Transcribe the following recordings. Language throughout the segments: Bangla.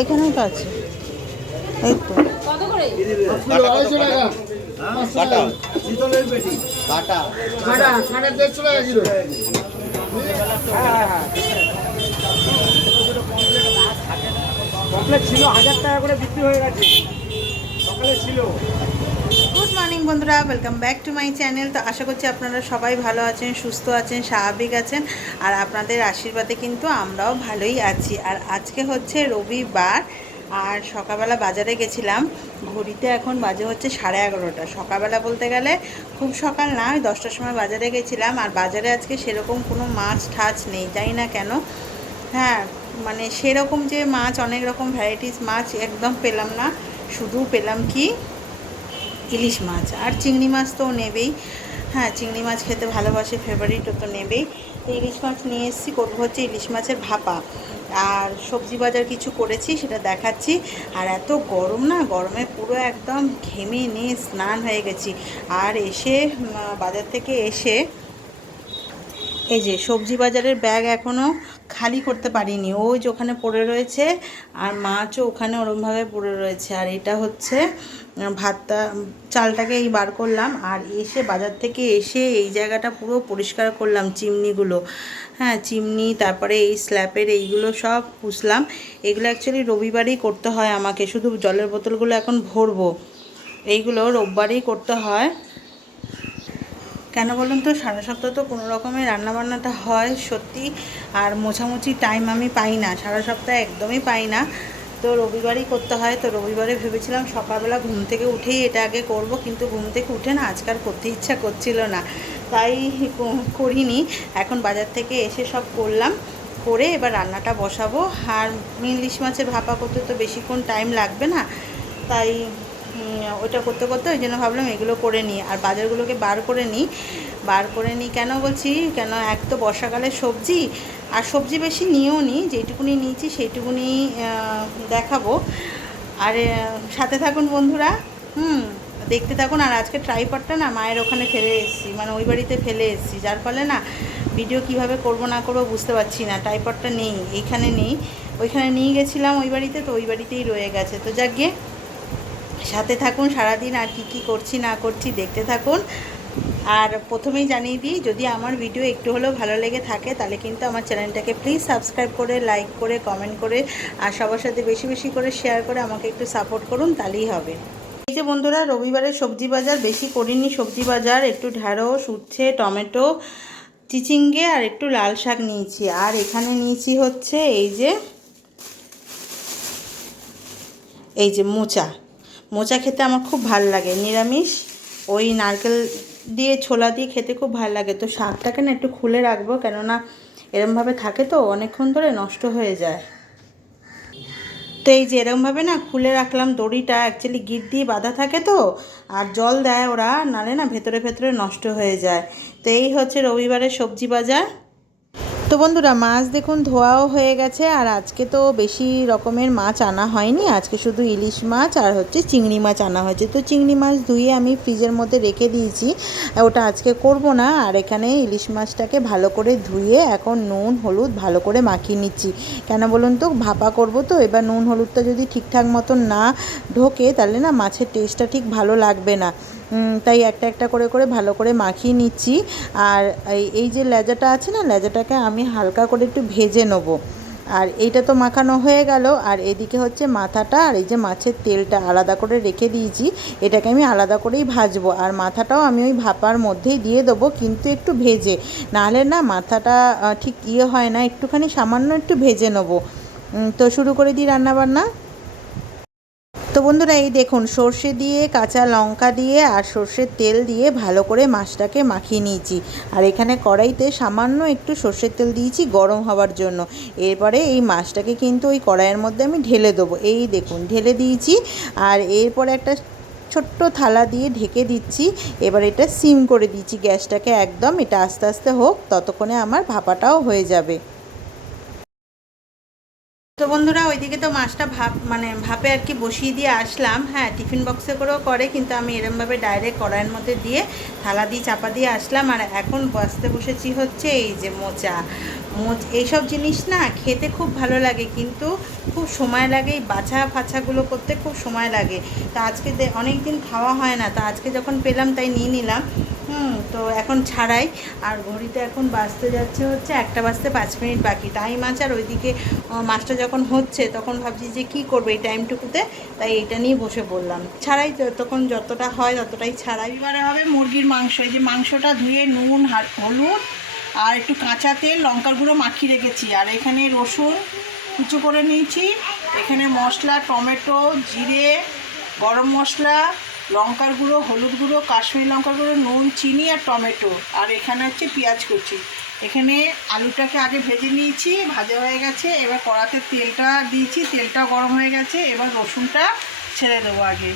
এখানেও তো আছে। এই তো। ছিল হাজার টাকা করে বিক্রি হয়ে গেছে। সকালে ছিল। মর্নিং বন্ধুরা welcome back to my channel তো আশা করছি আপনারা সবাই ভালো আছেন, সুস্থ আছেন, স্বাভাবিক আছেন, আর আপনাদের আশীর্বাদে কিন্তু আমরাও ভালোই আছি। আর আজকে হচ্ছে রবিবার, আর সকালবেলা বাজারে গেছিলাম। ঘড়িতে এখন বাজে হচ্ছে সাড়ে এগারোটা। সকালবেলা বলতে গেলে খুব সকাল না, ওই দশটার সময় বাজারে গেছিলাম। আর বাজারে আজকে সেরকম কোনো মাছ ঠাছ নেই, জানি না কেন। হ্যাঁ মানে সেরকম যে মাছ, অনেক রকম ভ্যারাইটিস মাছ একদম পেলাম না। শুধু পেলাম কি ইলিশ মাছ। আর চিংড়ি মাছ তো নেবেই। হ্যাঁ চিংড়ি মাছ খেতে ভালোবাসে ফেভারিট ও তো নেবেই। তো ইলিশ মাছ নিয়ে এসেছি, করব হচ্ছে ইলিশ মাছের ভাপা। আর সবজি বাজার কিছু করেছি, সেটা দেখাচ্ছি। আর এত গরম না, গরমে পুরো একদম ঘেমে নিয়ে স্নান হয়ে গেছি। আর এসে বাজার থেকে এসে, এই যে সবজি বাজারের ব্যাগ এখনও খালি করতে পারিনি। ওই যে ওখানে পড়ে রয়েছে, আর মাছও ওখানে ওরমভাবে পড়ে রয়েছে। আর এটা হচ্ছে ভাতটা চালটাকে এই বার করলাম আর এসে বাজার থেকে এসে এই জায়গাটা পুরো পরিষ্কার করলাম চিমনিগুলো। হ্যাঁ চিমনি, তারপরে এই স্ল্যাপের এইগুলো সব পুষলাম। এগুলো অ্যাকচুয়ালি রবিবারেই করতে হয় আমাকে, শুধু জলের বোতলগুলো এখন ভরবো। এইগুলো রোববারেই করতে হয়। কেন বলুন তো, সারা সপ্তাহ তো কোনো রকমের রান্নাবান্নাটা হয় সত্যি, আর মোছামুছি টাইম আমি পাই না, সারা সপ্তাহে একদমই পাই না। তো রবিবারই করতে হয়, তো রবিবারে ভেবেছিলাম সকালবেলা ঘুম থেকে উঠেই এটা আগে করব, কিন্তু ঘুম থেকে উঠে না আজকাল করতে ইচ্ছা করছিল না। তাই করিনি। এখন বাজার থেকে এসে সব করলাম, করে এবার রান্নাটা বসাবো। আর ইলিশ মাছের ভাপা করতে তো বেশিক্ষণ টাইম লাগবে না, তাই ওটা করতে করতে ওই জন্য ভাবলাম এগুলো করে নিই। আর বাজারগুলোকে বার করে নিই। বার করে নিই কেন বলছি? কেন এক তো বর্ষাকালের সবজি আর সবজি বেশি নিয়েও নিই যেইটুকুনি নিয়েছি সেইটুকুনি দেখাবো। আর সাথে থাকুন বন্ধুরা, হুম, দেখতে থাকুন। আর আজকে ট্রাইপডটা না মায়ের ওখানে ফেলে এসেছি মানে ওই বাড়িতে ফেলে এসেছি, যার ফলে না ভিডিও কীভাবে করব না করব বুঝতে পারছি না ট্রাইপডটা নেই, এইখানে নেই। ওইখানে নিয়ে গেছিলাম ওই বাড়িতে, তো ওই বাড়িতেই রয়ে গেছে। তো যাক গিয়ে সাথে থাকুন, সারাদিন আর কি কি করছি না করছি দেখতে থাকুন। আর প্রথমেই জানিয়ে দিই, যদি আমার ভিডিও একটু হলেও ভালো লেগে থাকে, তাহলে কিন্তু আমার চ্যানেলটাকে প্লিজ সাবস্ক্রাইব করে লাইক করে কমেন্ট করে, আর সবার সাথে বেশি বেশি করে শেয়ার করে আমাকে একটু সাপোর্ট করুন, তাহলেই হবে। এই যে বন্ধুরা, রবিবারে সবজি বাজার, বেশি করিনি সবজি বাজার, একটু ঢ্যাঁড়স, উচ্ছে, টমেটো, চিচিঙ্গে, আর একটু লাল শাক নিয়েছি। আর এখানে নিয়েছি হচ্ছে এই যে এই যে মোচা। মোচা খেতে আমার খুব ভালো লাগে, নিরামিষ, ওই নারকেল দিয়ে ছোলা দিয়ে খেতে খুব ভালো লাগে। তো শাকটাকে না একটু খুলে রাখব, কেননা এরমভাবে থাকে তো, অনেকক্ষণ ধরে নষ্ট হয়ে যায়। তো এই যে এরমভাবে না খুলে রাখলাম দড়িটা অ্যাকচুয়ালি গিট দিয়ে বাঁধা থাকে তো, আর জল দেয় ওরা, নালে না ভেতরে ভেতরে নষ্ট হয়ে যায়। তো এই হচ্ছে রবিবারের সবজি বাজার। তো বন্ধুরা, মাছ দেখুন ধোয়াও হয়ে গেছে, আর আজকে তো বেশি রকমের মাছ আনা হয়নি। আজকে শুধু ইলিশ মাছ আর হচ্ছে চিংড়ি মাছ আনা হয়েছে। তো চিংড়ি মাছ ধুয়ে আমি ফ্রিজের মধ্যে রেখে দিয়েছি। ওটা আজকে করব না, আর এখানে ইলিশ মাছটাকে ভালো করে ধুয়ে এখন নুন, হলুদ ভালো করে মাখিয়ে নিচ্ছি। কেন বলুন তো, ভাপা করব তো, এবার নুন, হলুদটা যদি ঠিকঠাক মতন না ঢোকে, তাহলে না মাছের টেস্টটা ঠিক ভালো লাগবে না। তাই একটা একটা করে করে ভালো করে মাখিয়ে নিচ্ছি। আর এই যে লেজাটা আছে না, লেজাটাকে আমি হালকা করে একটু ভেজে নেব। আর এইটা তো মাখানো হয়ে গেল। আর এদিকে হচ্ছে মাথাটা আর এই যে মাছের তেলটা আলাদা করে রেখে দিয়েছি। এটাকে আমি আলাদা করেই ভাজবো। আর মাথাটাও আমি ওই ভাপার মধ্যেই দিয়ে দেবো, কিন্তু একটু ভেজে। নাহলে না মাথাটা ঠিক ইয়ে হয় না। একটুখানি সামান্য একটু ভেজে নেব। তো শুরু করে দিই রান্নাবান্না। তো বন্ধুরা, এই দেখুন, সর্ষে দিয়ে, কাঁচা লঙ্কা দিয়ে আর সর্ষের তেল দিয়ে ভালো করে মাছটাকে মাখিয়ে নিয়েছি। আর এখানে কড়াইতে সামান্য একটু সর্ষের তেল দিয়েছি গরম হওয়ার জন্য। এরপরে এই মাছটাকে কিন্তু ওই কড়াইয়ের মধ্যে আমি ঢেলে দেবো। এই দেখুন, ঢেলে দিয়েছি। আর এরপরে একটা ছোট্ট থালা দিয়ে ঢেকে দিচ্ছি। এবার এটা সিম করে দিচ্ছি গ্যাসটাকে একদম। এটা আস্তে আস্তে হোক, ততক্ষণে আমার ভাপাটাও হয়ে যাবে। বন্ধুরা, ওইদিকে তো মাছটা ভাপ মানে ভাপে আর কি বসিয়ে দিয়ে আসলাম। হ্যাঁ টিফিন বক্সে করেও করে, কিন্তু আমি এরমভাবে ডাইরেক্ট কড়াইয়ের মধ্যে দিয়ে থালা দিয়ে, চাপা দিয়ে আসলাম। আর এখন বসতে বসেছি হচ্ছে এই যে মোচা। মোচ, এইসব জিনিস না খেতে খুব ভালো লাগে, কিন্তু খুব সময় লাগে, এই বাছা ফাছাগুলো করতে খুব সময় লাগে। তো আজকে অনেক দিন খাওয়া হয় না, তো আজকে যখন পেলাম তাই নিয়ে নিলাম। হুম, তো এখন ছাড়াই। আর ঘড়িতে এখন বাজতে যাচ্ছে হচ্ছে একটা বাজতে পাঁচ মিনিট বাকি। টাইম আছে, আর ওইদিকে মাছটা যখন হচ্ছে, তখন ভাবছি যে কি করব এই টাইমটুকুতে? তাই এটা নিয়ে বসে বললাম ছাড়াই তখন যতটা হয় ততটাই ছাড়াই। এবারে হবে মুরগির মাংস। এই যে মাংসটা ধুয়ে নুন, হাল- হলুদ, আর একটু কাঁচা তেল, লঙ্কার গুঁড়ো মাখিয়ে রেখেছি। আর এখানে রসুন কুচো করে নিয়েছি। এখানে মশলা, টমেটো, জিরে, গরম মশলা লঙ্কার গুঁড়ো, হলুদ গুঁড়ো, কাশ্মীরি লঙ্কার গুঁড়ো, নুন, চিনি আর টমেটো। আর এখানে হচ্ছে পেঁয়াজ কুচি। এখানে আলুটাকে আগে ভেজে নিয়েছি, ভাজা হয়ে গেছে। এবার কড়াতে তেলটা দিয়েছি তেলটা গরম হয়ে গেছে। এবার রসুনটা ছেড়ে দেবো আগে।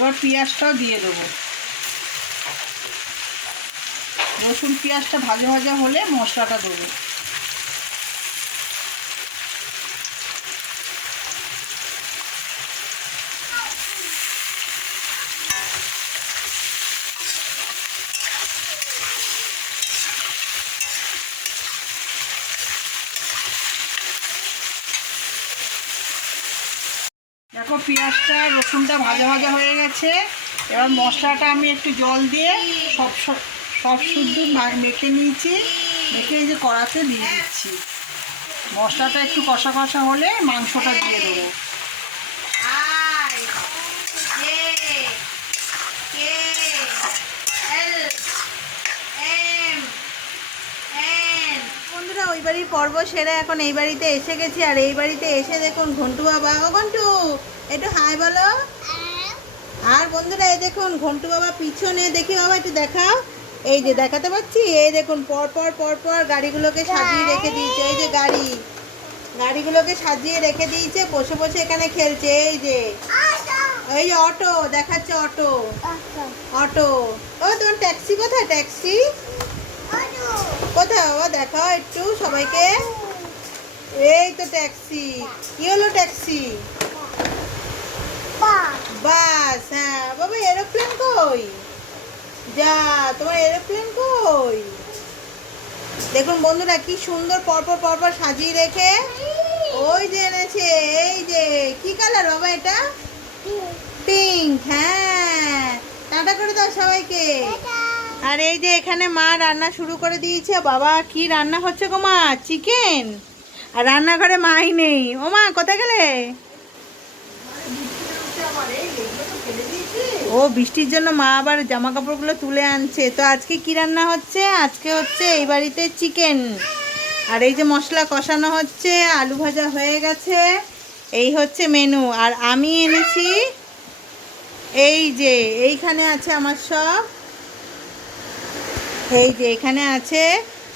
এবার পেঁয়াজটাও দিয়ে দেবো। রসুন পেঁয়াজটা ভাজা ভাজা হলে মশলাটা দেবো। দেখো পেঁয়াজটা, রসুনটা ভাজা ভাজা হয়ে গেছে। এবার মশলাটা আমি একটু জল দিয়ে সব সব শুদ্ধ মেখে নিয়েছি। মেখে এই যে কড়াতে দিয়ে দিচ্ছি। মশলাটা একটু কষা কষা হলে মাংসটা দিয়ে দেবো। বন্ধুরা ওই বাড়ির পর্ব সেরে এখন এই বাড়িতে এসে গেছি। আর এই বাড়িতে এসে দেখুন ঘন্টু বাবা। ও ঘন্টু একটু হাই বলো। আর বন্ধুরা এই দেখুন ঘন্টু বাবা পিছনে। দেখি বাবা একটু দেখাও। এই যে দেখাতে পাচ্ছি? এই দেখুন পরপর পর পর পর গাড়িগুলোকে সাজিয়ে রেখে দিয়েছে। এই যে গাড়ি গাড়িগুলোকে সাজিয়ে রেখে দিয়েছে। বসে বসে এখানে খেলছে। এই যে এই যে অটো দেখাচ্ছে অটো। অটো। ও তোমার ট্যাক্সি কোথায়? ট্যাক্সি? কোথায় বাবা দেখাও একটু সবাইকে। এই তো ট্যাক্সি। কি হলো ট্যাক্সি? বাস হ্যাঁ। বাবা এরোপ্লেন কই? যা তোমার এরোপ্লেন কই? দেখুন বন্ধুরা কি সুন্দর পরপর পরপর সাজিয়ে রেখে ওই যে এনেছে এই যে। কি কালার বাবা এটা? পিঙ্ক হ্যাঁ। টাটা করে দাও সবাইকে। আর এই যে এখানে মা রান্না শুরু করে দিয়েছে, বাবা কি রান্না হচ্ছে গো মা? চিকেন আর রান্নাঘরে মাই নেই। ও মা, কোথায় গেলে? ও, বৃষ্টির জন্য মা আবার জামা কাপড়গুলো তুলে আনছে। তো আজকে কি রান্না হচ্ছে? আজকে হচ্ছে এই বাড়িতে চিকেন আর এই যে মশলা কষানো হচ্ছে, আলু ভাজা হয়ে গেছে। এই হচ্ছে মেনু আর আমি এনেছি, এই যে, এইখানে আছে আমার সব এই যে এখানে আছে,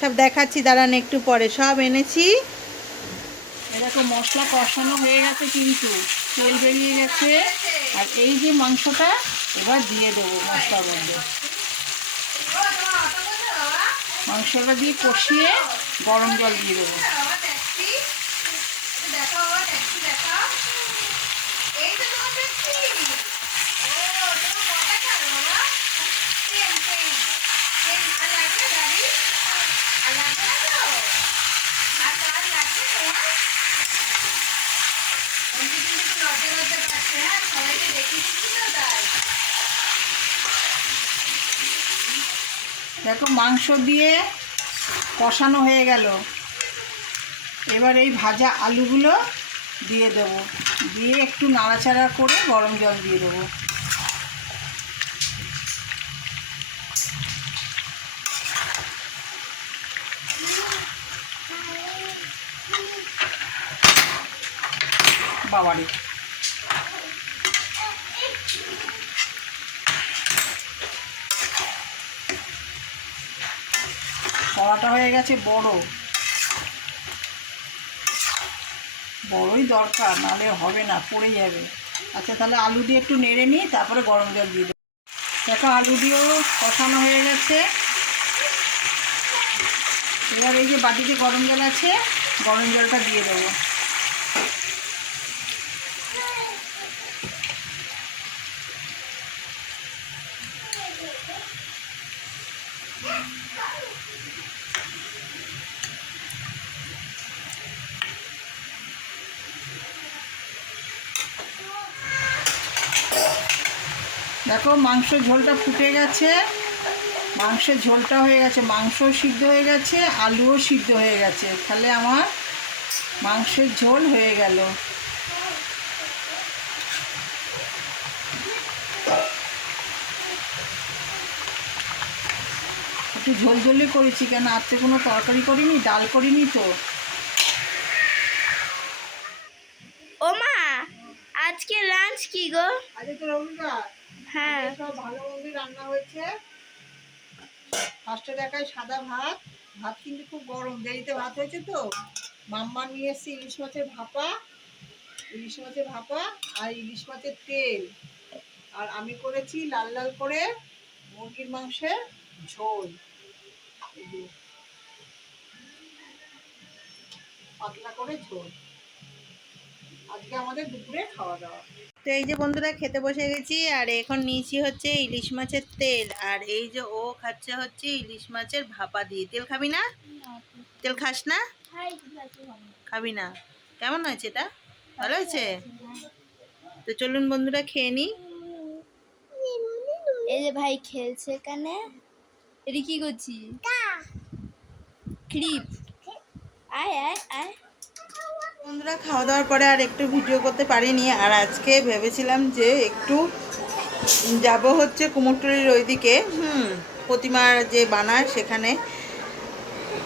সব দেখাচ্ছি, দাঁড়ান একটু পরে, সব এনেছি। এরকম মশলা কষানো হয়ে গেছে কিন্তু, তেল বেরিয়ে গেছে। আর এই যে মাংসটা, এবার দিয়ে দেবো মশলার মধ্যে মাংসটা দিয়ে কষিয়ে গরম জল দিয়ে দেবো। দেখো, মাংস দিয়ে কষানো হয়ে গেল। এবার এই ভাজা আলুগুলো দিয়ে দেবো। দিয়ে একটু নাড়াচাড়া করে গরম জল দিয়ে দেবো। বাবারে। কড়াটা হয়ে গেছে বড়। বড়ই দরকার, নাহলে হবে না, পড়ে যাবে। আচ্ছা তাহলে আলু দিয়ে একটু নেড়ে নিই, তারপরে গরম জল দিয়ে দেবো। দেখো, আলু দিয়েও কষানো হয়ে গেছে। এবার এই যে বাটিতে গরম জল আছে, গরম জলটা দিয়ে দেবো। দেখো মাংস ঝোলটা ফুটে গেছে। মাংসের ঝোলটা হয়ে গেছে। মাংস সিদ্ধ হয়ে গেছে, আলুও সিদ্ধ হয়ে গেছে। তাহলে আমার মাংসের ঝোল হয়ে গেল। একটু ঝোল ঝোলই করেছি কেন? আজকে কোনো তরকারি করিনি ডাল করিনি তো। ও মা আজকে লাঞ্চ কি গো? আজকে তো রবিবার। হ্যাঁ। সব ভালো মন্দির রান্না হয়েছে। ফার্স্টে দেখায় সাদা ভাত। ভাত কিন্তু খুব গরম দেরিতে ভাত হয়েছে তো। মাম্মা নিয়ে এসছে ইলিশ মাছের ভাপা। ইলিশ মাছের ভাপা আর ইলিশ মাছের তেল। আর আমি করেছি লাল লাল করে মুরগির মাংসের ঝোল। পাতলা করে ঝোল। আজকে আমাদের দুপুরে খাওয়া দাওয়া। তো এই যে বন্ধুরা খেতে বসে গেছি আর এখন নিয়েছি হচ্ছে ইলিশ মাছের তেল। আর এই যে ও খাচ্ছে হচ্ছে ইলিশ মাছের ভাপা দিয়ে। তেল খাবি না? তেল খাস না? খাবি না। কেমন হয়েছে এটা? ভালো হয়েছে? তো চলুন বন্ধুরা খেয়ে নিই এই যে ভাই খেলছে এখানে। এটা কি করছি ক্লিপ আয় আয় আয়। বন্ধুরা খাওয়া দাওয়ার পরে আর একটু ভিডিও করতে পারিনি আর আজকে ভেবেছিলাম যে একটু যাব হচ্ছে কুমোরটুলির ওইদিকে হুম প্রতিমার যে বানায় সেখানে।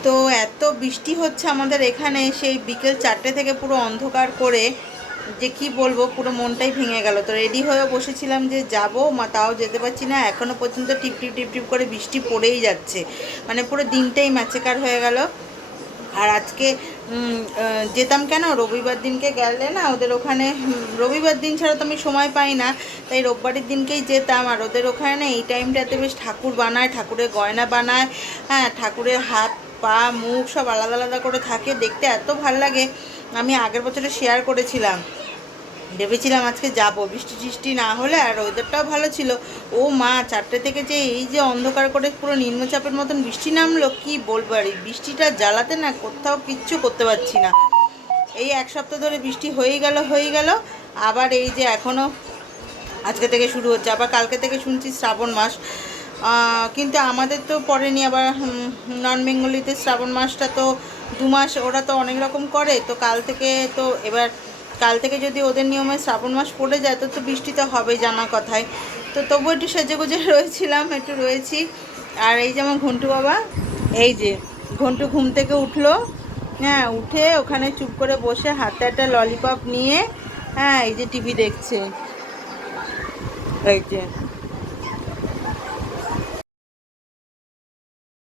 তো এত বৃষ্টি হচ্ছে আমাদের এখানে সেই বিকেল চারটে থেকে পুরো অন্ধকার করে যে কি বলব, পুরো মনটাই ভেঙে গেল। তো রেডি হয়ে বসেছিলাম যে যাব, মা তাও যেতে পারছি না এখনও পর্যন্ত টিপ টিপ টিপ টিপ করে বৃষ্টি পড়েই যাচ্ছে। মানে পুরো দিনটাই ম্যাচেকার হয়ে গেল। আর আজকে যেতাম কেন? রবিবার দিনকে গেলে না, ওদের ওখানে, রবিবার দিন ছাড়া তো আমি সময় পাই না, তাই রোববারের দিনকেই যেতাম। আর ওদের ওখানে না, এই টাইমটাতে বেশ ঠাকুর বানায়, ঠাকুরের গয়না বানায় হ্যাঁ ঠাকুরের হাত, পা, মুখ সব আলাদা আলাদা করে থাকে, দেখতে এত ভালো লাগে। আমি আগের বছরে শেয়ার করেছিলাম। ভেবেছিলাম আজকে যাব। বৃষ্টি টিষ্টি না হলে আর ওয়েদারটাও ভালো ছিল। ও মা, চারটে থেকে যে এই যে অন্ধকার করে পুরো নিম্নচাপের মতন বৃষ্টি নামলো, কি বলব আর বৃষ্টিটা জ্বালাতে না কোথাও কিচ্ছু করতে পারছি না। এই এক সপ্তাহ ধরে বৃষ্টি হয়েই গেল হয়ে গেল। আবার এই যে এখনও আজকে থেকে শুরু হচ্ছে, আবার কালকে থেকে শুনছি শ্রাবণ মাস। কিন্তু আমাদের তো পড়েনি, আবার নন বেঙ্গলিতে শ্রাবণ মাসটা তো দু মাস ওরা তো অনেক রকম করে, তো কাল থেকে তো এবার, কাল থেকে যদি ওদের নিয়মে শ্রাবণ মাস পড়ে যায়, তো তো বৃষ্টি তো হবে জানা কথায়। তো তবু একটু সেজে গুজে রয়েছিলাম, একটু রয়েছি। আর এই যেমন ঘন্টু বাবা, এই যে ঘন্টু ঘুম থেকে উঠল হ্যাঁ উঠে ওখানে চুপ করে বসে হাতে একটা ললিপপ নিয়ে হ্যাঁ এই যে টিভি দেখছে। এই যে